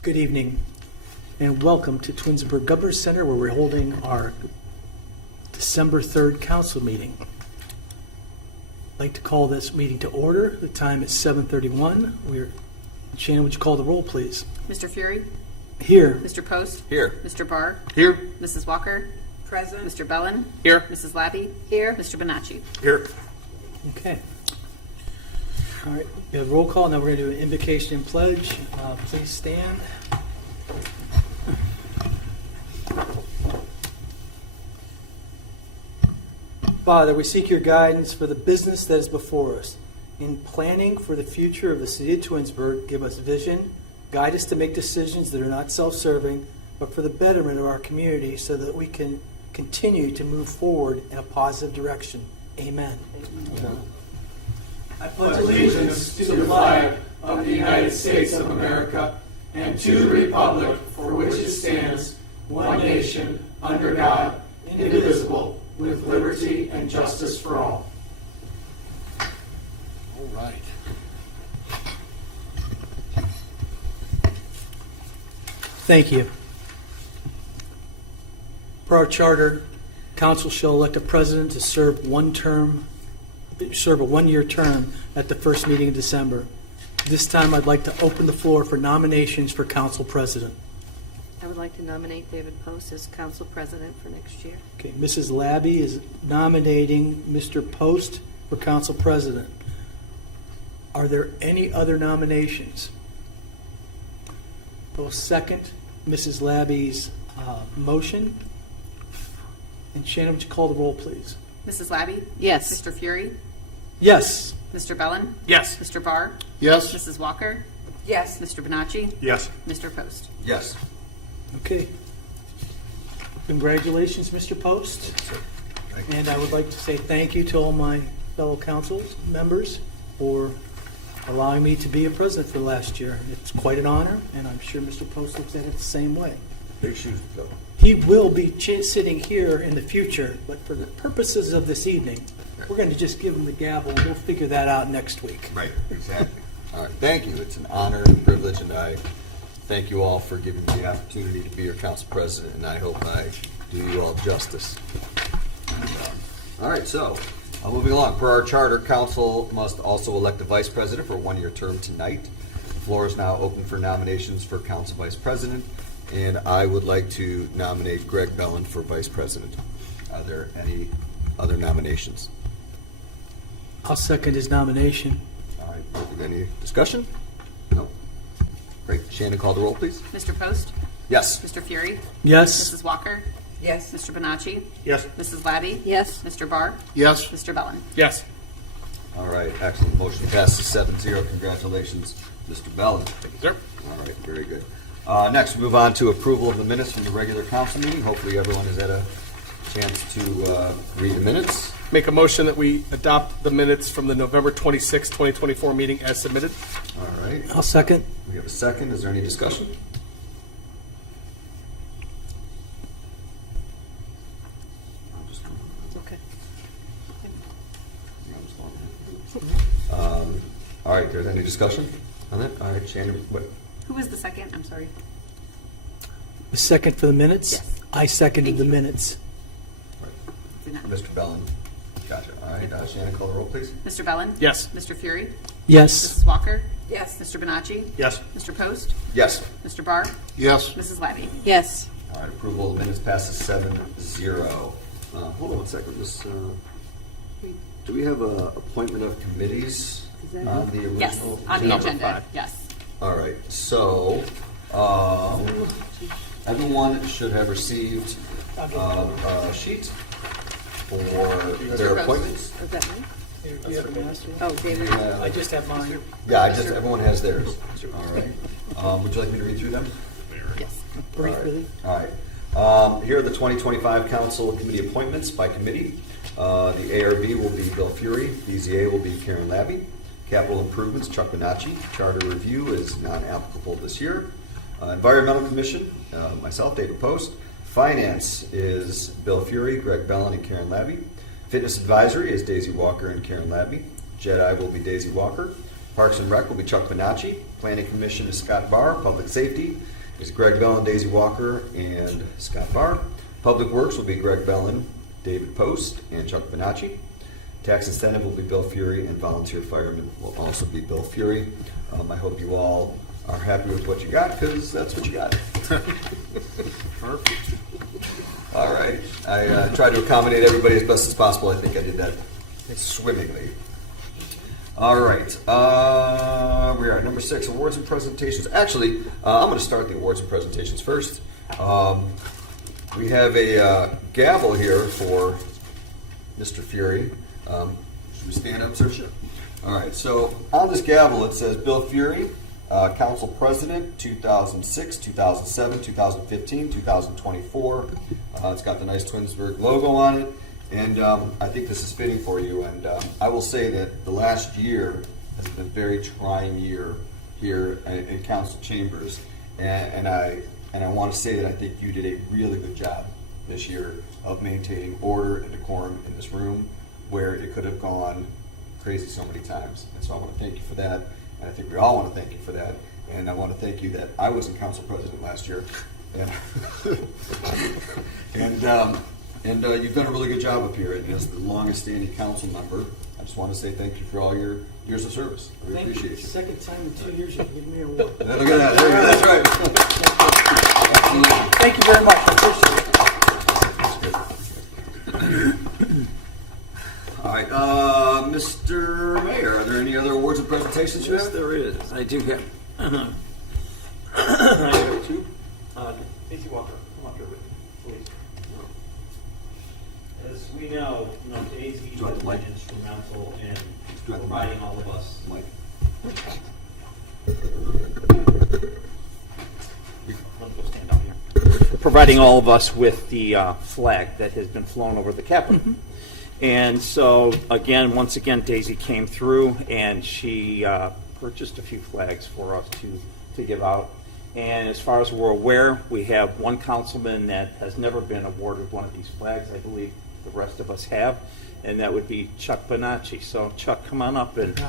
Good evening and welcome to Twinsburg Governor's Center, where we're holding our December 3rd council meeting. I'd like to call this meeting to order. The time is 7:31. Shannon, would you call the roll, please? Mr. Fury? Here. Mr. Post? Here. Mr. Barr? Here. Mrs. Walker? Present. Mr. Bellin? Here. Mrs. Labby? Here. Mr. Bonacci? Here. Okay. All right, we have a roll call. Now we're going to do an invocation and pledge. Please stand. Father, we seek your guidance for the business that is before us. In planning for the future of the city of Twinsburg, give us vision, guide us to make decisions that are not self-serving, but for the betterment of our community so that we can continue to move forward in a positive direction. Amen. I pledge allegiance to the flag of the United States of America and to the republic for which it stands, one nation, under God, indivisible, with liberty and justice for all. All right. Thank you. Per our charter, council shall elect a president to serve a one-year term at the first meeting in December. This time, I'd like to open the floor for nominations for council president. I would like to nominate David Post as council president for next year. Okay, Mrs. Labby is nominating Mr. Post for council president. Are there any other nominations? I will second Mrs. Labby's motion. And Shannon, would you call the roll, please? Mrs. Labby? Yes. Mr. Fury? Yes. Mr. Bellin? Yes. Mr. Barr? Yes. Mrs. Walker? Yes. Mr. Bonacci? Yes. Mr. Post? Yes. Okay. Congratulations, Mr. Post. And I would like to say thank you to all my fellow council members for allowing me to be a president for last year. It's quite an honor, and I'm sure Mr. Post looks at it the same way. Big shoes to fill. He will be sitting here in the future, but for the purposes of this evening, we're going to just give him the gavel, and we'll figure that out next week. Right, exactly. All right, thank you. It's an honor and a privilege, and I thank you all for giving me the opportunity to be your council president, and I hope I do you all justice. All right, so moving along. Per our charter, council must also elect a vice president for a one-year term tonight. The floor is now open for nominations for council vice president, and I would like to nominate Greg Bellin for vice president. Are there any other nominations? I'll second his nomination. All right, any discussion? No. Great. Shannon, call the roll, please. Mr. Post? Yes. Mr. Fury? Yes. Mrs. Walker? Yes. Mr. Bonacci? Yes. Mrs. Labby? Yes. Mr. Barr? Yes. Mr. Bellin? Yes. All right, excellent. Motion passes 7-0. Congratulations, Mr. Bellin. Thank you, sir. All right, very good. Next, we move on to approval of the minutes from the regular council meeting. Hopefully everyone has had a chance to read the minutes. Make a motion that we adopt the minutes from the November 26, 2024 meeting as submitted. All right. I'll second. We have a second. Is there any discussion? Okay. All right, there's any discussion on that? All right, Shannon, what? Who was the second? I'm sorry. The second for the minutes? Yes. I seconded Thank the you. minutes. Did not- Mr. Bellin. Gotcha. All right, Shannon, call the roll, please. Mr. Bellin? Yes. Mr. Fury? Yes. Mrs. Walker? Yes. Mr. Bonacci? Yes. Mr. Post? Yes. Mr. Barr? Yes. Mrs. Labby? Yes. All right, approval of the minutes passes 7-0. Hold on one second. Do we have a appointment of committees on the original? Yes, on the Number agenda, 5. yes. All right, so everyone should have received a sheet for their Post. appointments. Was that mine? You have a master? Oh, David. I just have mine. Yeah, everyone has theirs. All right. Would you like me to read through them? Yes. Briefly. All right. Here are the 2025 council committee appointments by committee. The ARB will be Bill Fury. BZA will be Karen Labby. Capital Improvements, Chuck Bonacci. Charter Review is non-applicable this year. Environmental Commission, myself, David Post. Finance is Bill Fury, Greg Bellin, and Karen Labby. Fitness Advisory is Daisy Walker and Karen Labby. JEDI will be Daisy Walker. Parks and Rec will be Chuck Bonacci. Planning Commission is Scott Barr. Public Safety is Greg Bellin, Daisy Walker, and Scott Barr. Public Works will be Greg Bellin, David Post, and Chuck Bonacci. Tax Incentive will be Bill Fury, and Volunteer Fireman will also be Bill Fury. I hope you all are happy with what you got, because that's what you got. Perfect. All right. I tried to accommodate everybody as best as possible. I think I did that swimmingly. All right. We are at number 6, awards and presentations. Actually, I'm going to start the awards and presentations first. We have a gavel here for Mr. Fury. Should we stand up, sir? Sure. All right. So on this gavel, it says Bill Fury, Council President, 2006, 2007, 2015, 2024. It's got the nice Twinsburg logo on it. And I think this is fitting for you. And I will say that the last year has been a very trying year here in council chambers. And I want to say that I think you did a really good job this year of maintaining order and decorum in this room, where it could have gone crazy so many times. And so I want to thank you for that. And I think we all want to thank you for that. And I want to thank you that I wasn't council president last year. And you've done a really good job up here. And as the longest standing council member, I just want to say thank you for all your years of service. I really appreciate you. Second time in 2 years you've given me an award. Look at that. There you go. That's right. Absolutely. Thank you very much. I appreciate it. All right, Mr. Mayor, are there any other awards and presentations you Yes, have? there is. I do have. I have two. Daisy Walker, come up here with me, please. As we know, Daisy you want has the mic? been instrumental in you want the providing all of us. Mike. Let me go stand out here. Providing all of us with the flag that has been flown over the Capitol. And so, once again, Daisy came through and she purchased a few flags for us to give out. And as far as we're aware, we have one councilman that has never been awarded one of these flags. I believe the rest of us have, and that would be Chuck Bonacci. So, Chuck, come on up. And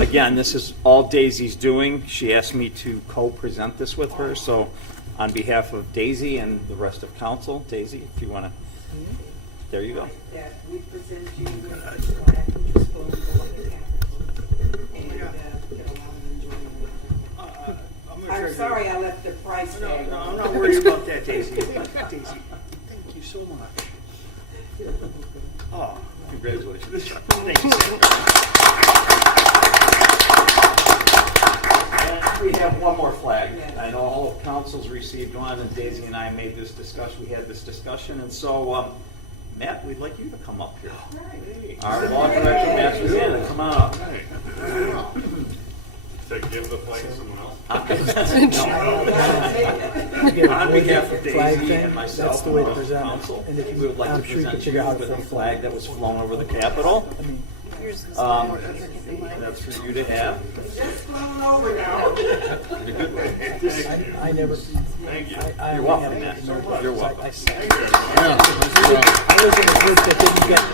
again, this is all Daisy's doing. She asked me to co-present this with her. So, on behalf of Daisy and the rest of council, Daisy, if you want to, there you go. That we present you with the flag which is flown over the Capitol, and get a lot of enjoyment. I'm sorry I left the price tag. I'm not worried about that, Daisy. Daisy, thank you so much. Oh, congratulations, Chuck. Thank you so much. And we have one more flag. I know all of council's received one, and Daisy and I made this discussion. We had this discussion, and so Matt, we'd like you to come up here. All right, welcome back to Matt Suzanne. Come on up. To give the flag to someone else? On behalf of Daisy and myself, That's the way to and the present council, it. And if we would like I'm to sure you present can figure you out how with to a film flag that was flown over the Capitol. I mean, That's for you to have. Just flown over now. I never. Thank you. I You're welcome, Matt. You're welcome. I was in a group that didn't get.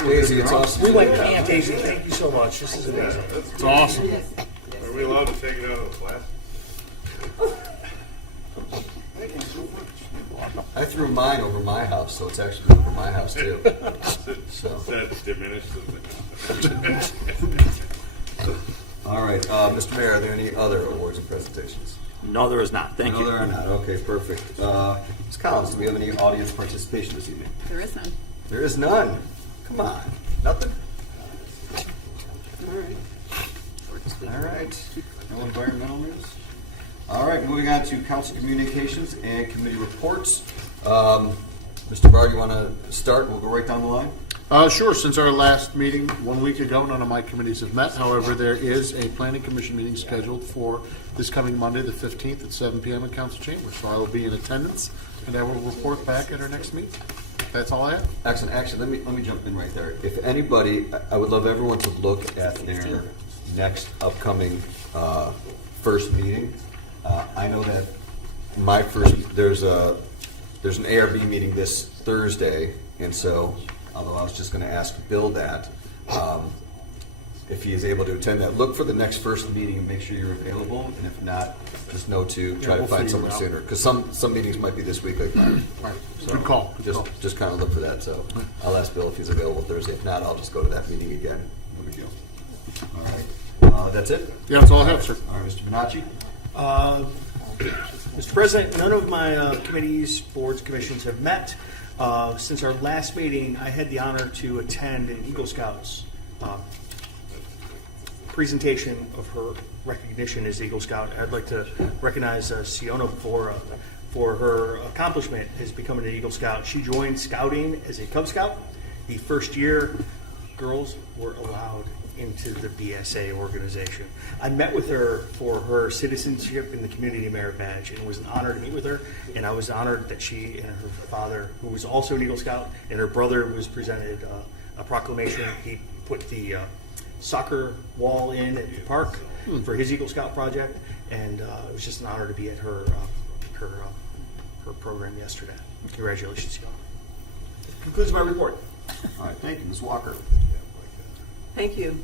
Daisy, it's awesome. We went camping. Daisy, thank you so much. This is amazing. It's awesome. Are we allowed to take it out of the flash? I threw mine over my house, so it's actually over my house too. So. That's diminished. All right, Mr. Mayor, are there any other awards and presentations? No, there is not. Thank No, you. there are not. Okay, perfect. Ms. Collins, do we have any audience participation this evening? There is none. There is none. Come on. Nothing? All right. No environmental news? All right, moving on to council communications and committee reports. Mr. Barr, you want to start? We'll go right down the line. Sure. Since our last meeting 1 week ago, none of my committees have met. However, there is a planning commission meeting scheduled for this coming Monday, the 15th at 7 p.m. in council chambers. So I will be in attendance, and I will report back at our next meeting. That's all I have. Excellent. Actually, let me jump in right there. If anybody, I would love everyone to look at their next upcoming first meeting. I know that my first there's an ARB meeting this Thursday, and so although I was just going to ask Bill that, if he is able to attend that, look for the next first meeting and make sure you're available. And if not, just know to try to we'll find figure someone it out. sooner. Because some meetings might be this week, like mine. Right. So Good call. Good call. Just kind of look for that. So I'll ask Bill if he's available Thursday. If not, I'll just go to that meeting again. No big deal. All right. That's it? Yeah, that's all I have, sir. All right, Mr. Bonacci? Mr. President, none of my committees, boards, commissions have met. Since our last meeting, I had the honor to attend an Eagle Scouts presentation of her recognition as Eagle Scout. I'd like to recognize Siona for her accomplishment as becoming an Eagle Scout. She joined Scouting as a Cub Scout. The first year, girls were allowed into the BSA organization. I met with her for her citizenship in the Community Merit Badge, and it was an honor to meet with her. And I was honored that she and her father, who was also an Eagle Scout, and her brother was presented a proclamation. He put the soccer wall in at the park for his Eagle Scout project, and it was just an honor to be at her program yesterday. Congratulations, y'all. Concludes my report. All right, thank you. Ms. Walker? Thank you.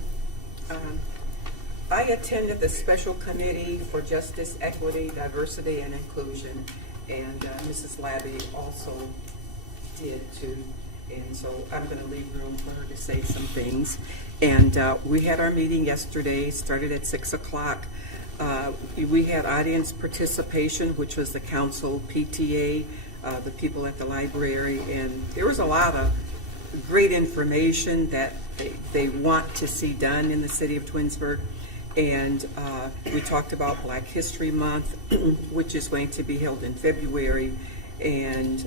I attended the Special Committee for Justice, Equity, Diversity, and Inclusion, and Mrs. Labby also did too. And so I'm going to leave room for her to say some things. And we had our meeting yesterday, started at 6 o'clock. We had audience participation, which was the council, PTA, the people at the library, and there was a lot of great information that they want to see done in the city of Twinsburg. And we talked about Black History Month, which is going to be held in February. And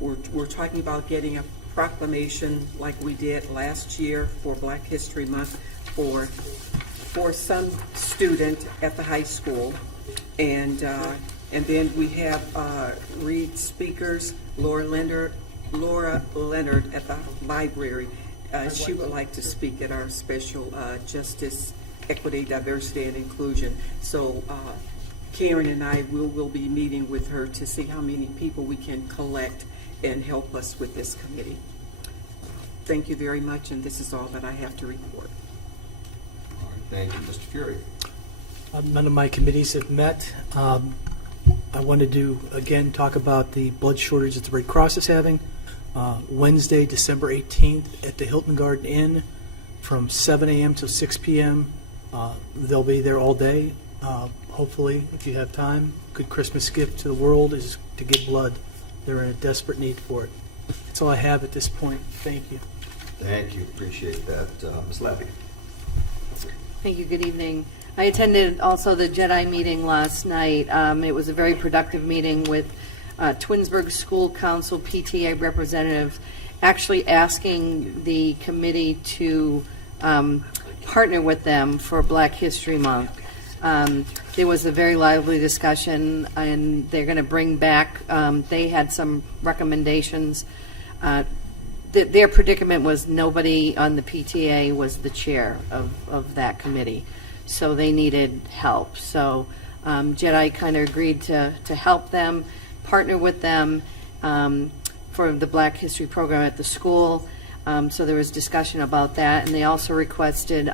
we're talking about getting a proclamation like we did last year for Black History Month for some student at the high school. And then we have read speakers, Laura Leonard at the library. She would like to speak at our special Justice, Equity, Diversity, and Inclusion. So Karen and I will be meeting with her to see how many people we can collect and help us with this committee. Thank you very much, and this is all that I have to report. All right, thank you. Mr. Fury? None of my committees have met. I wanted to, again, talk about the blood shortage that the Red Cross is having. Wednesday, December 18th at the Hilton Garden Inn from 7 a.m. to 6 p.m. They'll be there all day. Hopefully, if you have time, good Christmas gift to the world is to give blood. They're in a desperate need for it. That's all I have at this point. Thank you. Thank you. Appreciate that. Ms. Labby? Thank you. Good evening. I attended also the Jedi meeting last night. It was a very productive meeting with Twinsburg School Council PTA representatives actually asking the committee to partner with them for Black History Month. There was a very lively discussion, and they're going to bring back, they had some recommendations. Their predicament was nobody on the PTA was the chair of that committee, so they needed help. So Jedi kind of agreed to help them, partner with them for the Black History program at the school. So there was discussion about that, and they also requested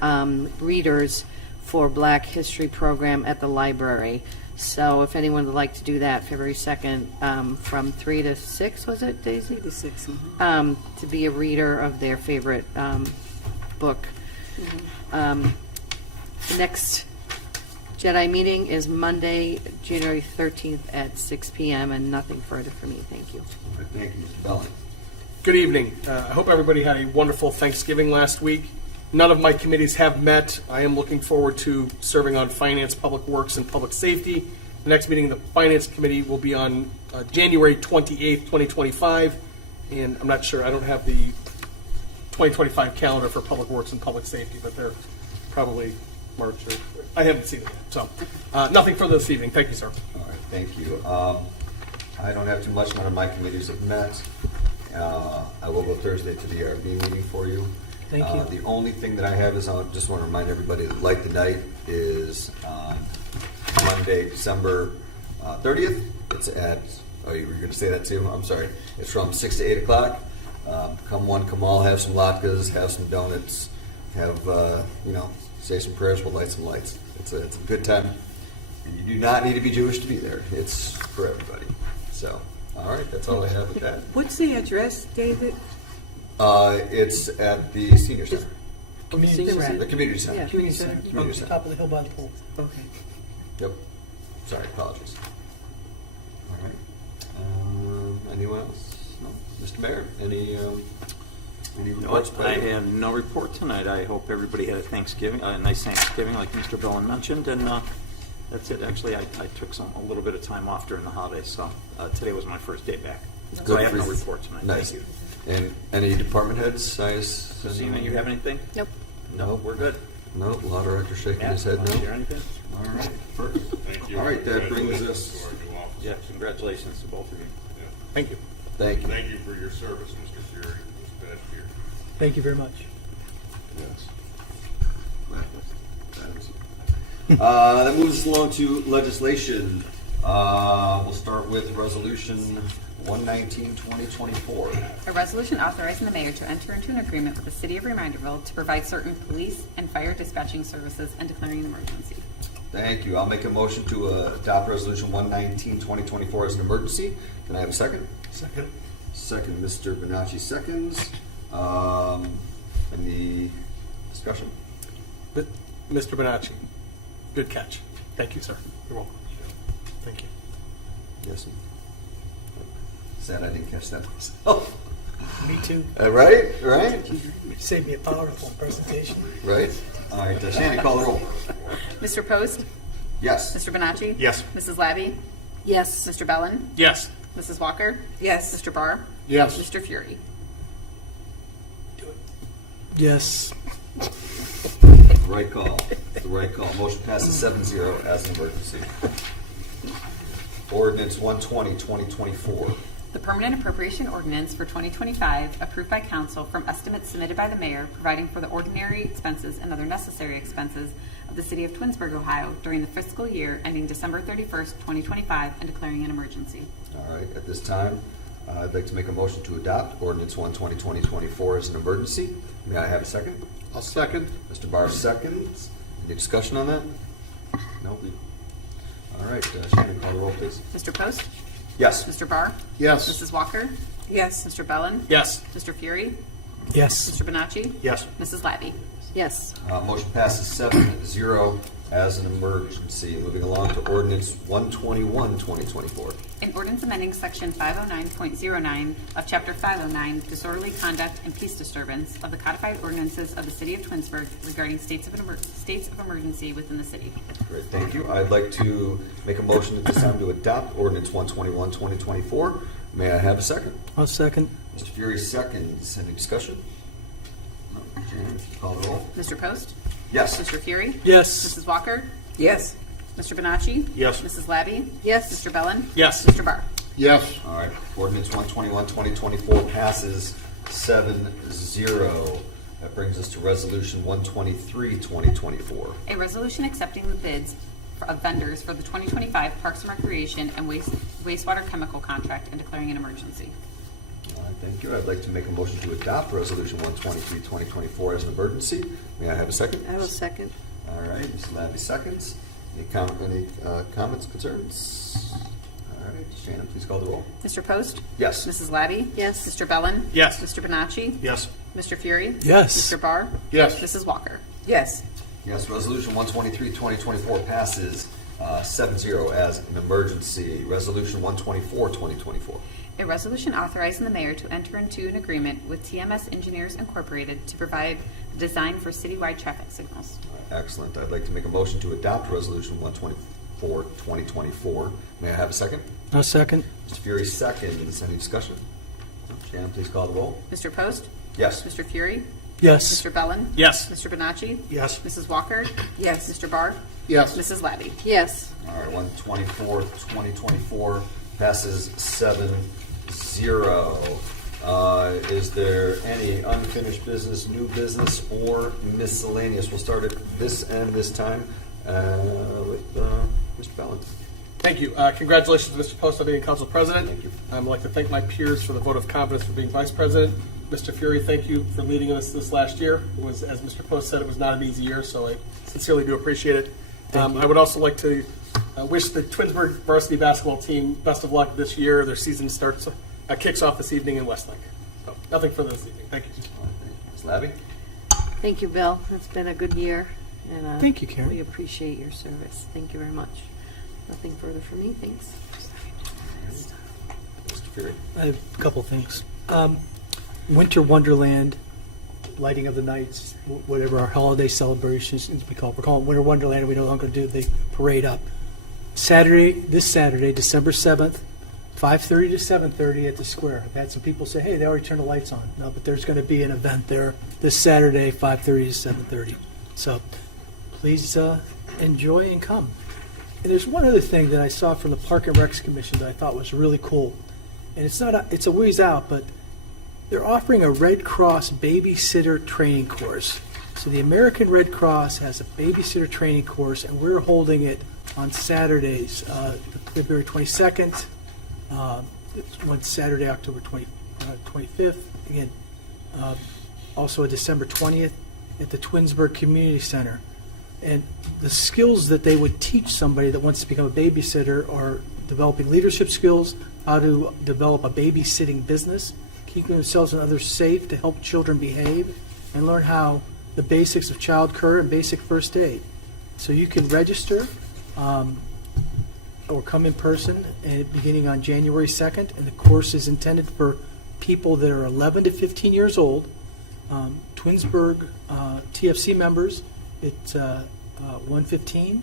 readers for Black History program at the library. So if anyone would like to do that, February 2nd, from 3 to 6, was it, Daisy? 3 to 6. To be a reader of their favorite book. The next Jedi meeting is Monday, January 13th at 6 p.m. and nothing further for me. Thank you. All right, thank you. Mr. Belling? Good evening. I hope everybody had a wonderful Thanksgiving last week. None of my committees have met. I am looking forward to serving on Finance, Public Works, and Public Safety. The next meeting of the Finance Committee will be on January 28th, 2025. And I'm not sure, I don't have the 2025 calendar for Public Works and Public Safety, but they're probably March or, I haven't seen it yet. So nothing further this evening. Thank you, sir. All right, thank you. I don't have too much. None of my committees have met. I will go Thursday to the ARB meeting for you. Thank you. The only thing that I have is I just want to remind everybody that Light the Night is Monday, December 30th. It's at, oh, you were going to say that too? I'm sorry. It's from 6 to 8 o'clock. Come one, come all, have some latkes, have some donuts, have, say some prayers, we'll light some lights. It's a good time. And you do not need to be Jewish to be there. It's for everybody. So, all right, that's all I have with that. What's the address, David? It's at the senior center, Community the center. community center. Yeah. Community center. Community center. Top of the hill by the pool. Okay. Yep. Sorry, apologies. All right. Anyone else? No. Mr. Mayor, any reports? I have no report tonight. I hope everybody had a nice Thanksgiving, like Mr. Bowen mentioned, and that's it. Actually, I took a little bit of time off during the holidays, so today was my first day back. So Good I have for no you. report tonight. Nice. Thank you. And any department heads? Christina, you have anything? Nope. No, we're good. No, law director shaking Matt, his head want to no. share anything? All right, perfect. Thank you. All right, that brings Congratulations us. to our new officer. Yeah, congratulations to both of you. Yeah. Thank you. Thank you. Thank you for your service, Mr. Fury, this past year. Thank you very much. Yes. That moves us along to legislation. We'll start with resolution 119-2024. A resolution authorizing the mayor to enter into an agreement with the city of Reminderville to provide certain police and fire dispatching services and declaring an emergency. Thank you. I'll make a motion to adopt resolution 119-2024 as an emergency. Can I have a second? Second. Second, Mr. Bonacci seconds. Any discussion? But, Mr. Bonacci, good catch. Thank you, sir. You're welcome. Thank you. Yes. Sad I didn't catch that myself. Me too. Right? Saved me a PowerPoint presentation. Right? All right, Shannon, call the roll. Mr. Post? Yes. Mr. Bonacci? Yes. Mrs. Labby? Yes. Mr. Bellin? Yes. Mrs. Walker? Yes. Mr. Barr? Yes. Mr. Fury? Yes. Right call. The right call. Motion passes 7-0 as an emergency. Ordinance 120-2024. The permanent appropriation ordinance for 2025, approved by council from estimates submitted by the mayor, providing for the ordinary expenses and other necessary expenses of the city of Twinsburg, Ohio during the fiscal year ending December 31st, 2025, and declaring an emergency. All right, at this time, I'd like to make a motion to adopt ordinance 120-2024 as an emergency. May I have a second? I'll second. Mr. Barr seconds. Any discussion on that? No. All right, Shannon, call the roll, please. Mr. Post? Yes. Mr. Barr? Yes. Mrs. Walker? Yes. Mr. Bellin? Yes. Mr. Fury? Yes. Mr. Bonacci? Yes. Mrs. Labby? Yes. Motion passes 7-0 as an emergency. Moving along to ordinance 121-2024. An ordinance amending section 509.09 of chapter 509, disorderly conduct and peace disturbance of the codified ordinances of the city of Twinsburg regarding states of emergency within the city. Great, thank you. I'd like to make a motion at this time to adopt ordinance 121-2024. May I have a second? I'll second. Mr. Fury seconds. Any discussion? No. Shannon, call the roll. Mr. Post? Yes. Mr. Fury? Yes. Mrs. Walker? Yes. Mr. Bonacci? Yes. Mrs. Labby? Yes. Mr. Bellin? Yes. Mr. Barr? Yes. All right. Ordinance 121-2024 passes 7-0. That brings us to resolution 123-2024. A resolution accepting the bids of vendors for the 2025 Parks and Recreation and wastewater chemical contract and declaring an emergency. All right, thank you. I'd like to make a motion to adopt resolution 123-2024 as an emergency. May I have a second? I will second. All right, Mr. Labby seconds. Any comments, concerns? All right, Shannon, please call the roll. Mr. Post? Yes. Mrs. Labby? Yes. Mr. Bellin? Yes. Mr. Bonacci? Yes. Mr. Fury? Yes. Mr. Barr? Yes. Mrs. Walker? Yes. Yes, resolution 123-2024 passes 7-0 as an emergency. Resolution 124-2024. A resolution authorizing the mayor to enter into an agreement with TMS Engineers Incorporated to provide the design for citywide traffic signals. Excellent. I'd like to make a motion to adopt resolution 124-2024. May I have a second? I'll second. Mr. Fury seconds. Any discussion? No? Shannon, please call the roll. Mr. Post? Yes. Mr. Fury? Yes. Mr. Bellin? Yes. Mr. Bonacci? Yes. Mrs. Walker? Yes. Mr. Barr? Yes. Mrs. Labby? Yes. All right, 124-2024 passes 7-0. Is there any unfinished business, new business, or miscellaneous? We'll start at this end this time with Mr. Bellin. Thank you. Congratulations to Mr. Post on being council president. Thank you. I'd like to thank my peers for the vote of confidence for being vice president. Mr. Fury, thank you for leading us this last year. It was, as Mr. Post said, it was not an easy year, so I sincerely do appreciate it. I would also like to wish the Twinsburg varsity basketball team best of luck this year. Their season kicks off this evening in Westlake. So, nothing further this evening. Thank you. Ms. Labby? Thank you, Bill. It's been a good year. And, Thank you, Karen. We appreciate your service. Thank you very much. Nothing further from me. Thanks. Mr. Fury? I have a couple things. Winter Wonderland, lighting of the nights, whatever our holiday celebrations we call it. We're calling it Winter Wonderland. We no longer do the parade up. This Saturday, December 7th, 5:30 to 7:30 at the square. I've had some people say, hey, they already turned the lights on. No, but there's going to be an event there this Saturday, 5:30 to 7:30. So please enjoy and come. And there's one other thing that I saw from the Park and Recs Commission that I thought was really cool. And it's a ways out, but they're offering a Red Cross babysitter training course. So the American Red Cross has a babysitter training course, and we're holding it on Saturdays, February 22nd. It's one Saturday, October 25th. Again, also December 20th at the Twinsburg Community Center. And the skills that they would teach somebody that wants to become a babysitter are developing leadership skills, how to develop a babysitting business, keeping themselves and others safe to help children behave, and learn how the basics of child care and basic first aid. So you can register or come in person beginning on January 2nd, and the course is intended for people that are 11 to 15 years old, Twinsburg TFC members, it's 115,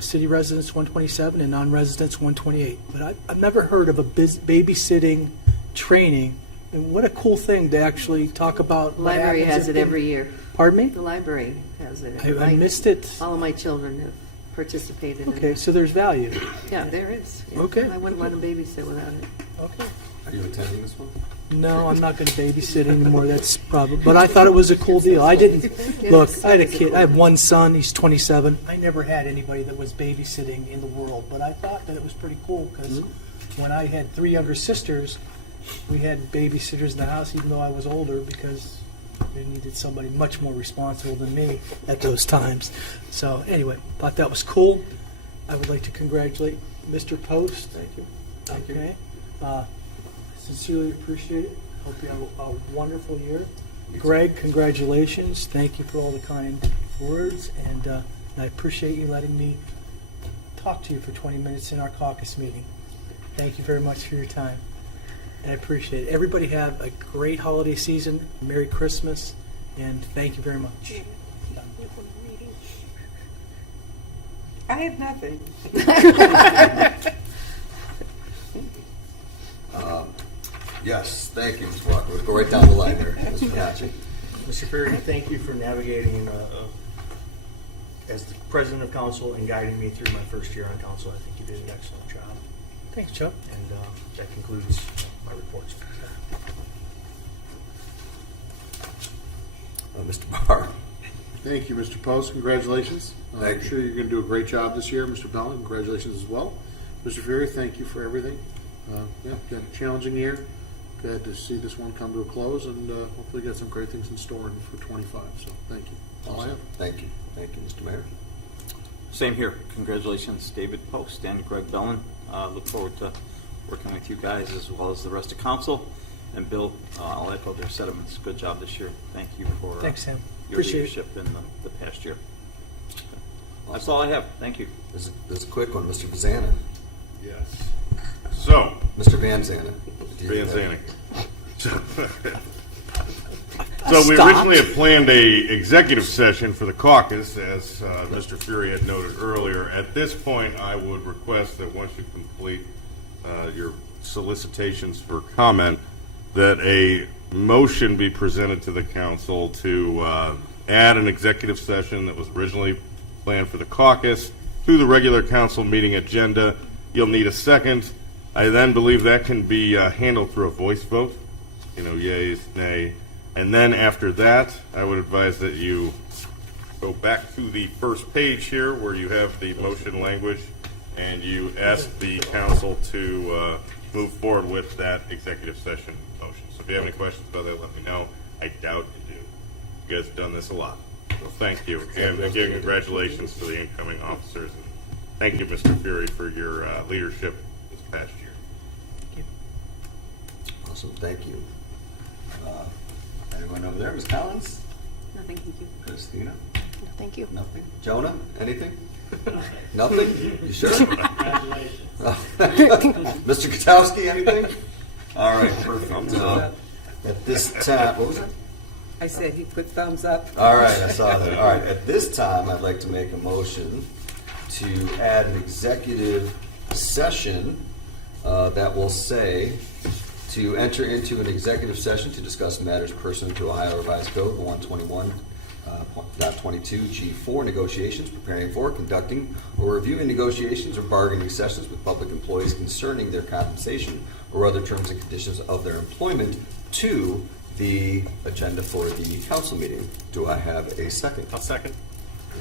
city residents 127, and non-residents 128. But I've never heard of a babysitting training, and what a cool thing to actually talk about. The library has it every year. Pardon me? The library has it. I missed it. All of my children have participated in Okay, it. so there's value. Yeah, there is. Yeah. Okay. I wouldn't let them babysit without it. Okay. Are you attending this one? No, I'm not going to babysit anymore. That's probably. But I thought it was a cool deal. I didn't look. I had a kid. I have one son. He's 27. I never had anybody that was babysitting in the world, but I thought that it was pretty cool because when I had 3 younger sisters, we had babysitters in the house, even though I was older, because they needed somebody much more responsible than me at those times. So anyway, thought that was cool. I would like to congratulate Mr. Post. Thank you. Okay. Sincerely appreciate it. Hope you have a wonderful year. Greg, congratulations. Thank you for all the kind words, and I appreciate you letting me talk to you for 20 minutes in our caucus meeting. Thank you very much for your time. I appreciate it. Everybody have a great holiday season. Merry Christmas, and thank you very much. I have nothing. Yes, thank you, Ms. Walker. We'll go right down the line there. Mr. Patchy. Mr. Perry, thank you for navigating as the president of council and guiding me through my first year on council. I think you did an excellent job. Thanks, Chuck. And that concludes my reports. Mr. Barr. Thank you, Mr. Post. Congratulations. Thank I'm you. sure you're going to do a great job this year, Mr. Bellin. Congratulations as well. Mr. Fury, thank you for everything. Been a challenging year. Glad to see this one come to a close, and hopefully get some great things in store for 25. So thank you. That's all I have. Thank you. Thank you, Mr. Mayor. Same here. Congratulations, David Post and Greg Bellin. Look forward to working with you guys as well as the rest of council. And Bill, I'll echo their sentiments. Good job this year. Thank you for Thanks, Sam. your Appreciate it. leadership in the past year. That's all I have. Thank you. This is a quick one, Mr. Vazana. Yes. So, Mr. Van Zandt. Van Zannik. So we originally had planned a executive session for the caucus, as Mr. Fury had noted earlier. At this point, I would request that once you complete your solicitations for comment, that a motion be presented to the council to add an executive session that was originally planned for the caucus to the regular council meeting agenda. You'll need a second. I then believe that can be handled through a voice vote, yeas, nay. And then after that, I would advise that you go back to the first page here where you have the motion language and you ask the council to move forward with that executive session motion. So if you have any questions about that, let me know. I doubt you do. You guys have done this a lot. So thank you. And again, congratulations to the incoming officers. And thank you, Mr. Fury, for your leadership this past year. Awesome, thank you. Anyone over there? Ms. Collins? Nothing, thank you. Christina? Thank you. Nothing? Jonah? Anything? Nothing? You sure? Congratulations. Mr. Katowski, anything? All right, perfect. At this time, what was it? I said he put thumbs up. All right, I saw that. All right, at this time, I'd like to make a motion to add an executive session that will say to enter into an executive session to discuss matters pursuant to Ohio Revised Code 121.22 G4, negotiations, preparing for, conducting, or reviewing negotiations or bargaining sessions with public employees concerning their compensation or other terms and conditions of their employment, to the agenda for the council meeting. Do I have a second? I'll second.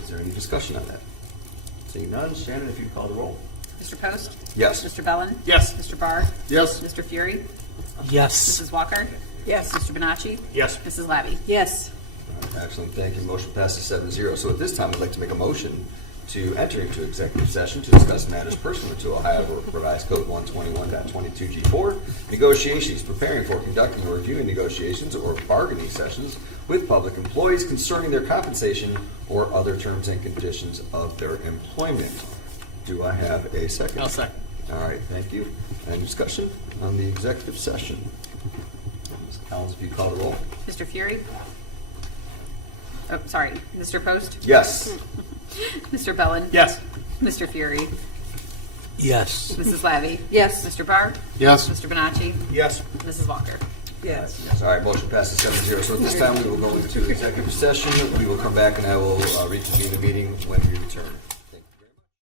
Is there any discussion on that? Seeing none, Shannon, if you call the roll. Mr. Post? Yes. Mr. Bellin? Yes. Mr. Barr? Yes. Mr. Fury? Yes. Mrs. Walker? Yes. Mr. Bonacci? Yes. Mrs. Labby? Yes. Excellent, thank you. Motion passes 7-0. So at this time, I'd like to make a motion to enter into executive session to discuss matters pursuant to Ohio Revised Code 121.22 G4, negotiations, preparing for, conducting, or reviewing negotiations or bargaining sessions with public employees concerning their compensation or other terms and conditions of their employment. Do I have a second? I'll second. All right, thank you. Any discussion on the executive session? Ms. Collins, if you call the roll. Mr. Fury? Oh, sorry. Mr. Post? Yes. Mr. Bellin? Yes. Mr. Fury? Yes. Mrs. Labby? Yes. Mr. Barr? Yes. Mr. Bonacci? Yes. Mrs. Walker? Yes. All right, motion passes 7-0. So at this time, we will go into executive session. We will come back and I will reconvene the meeting when we return.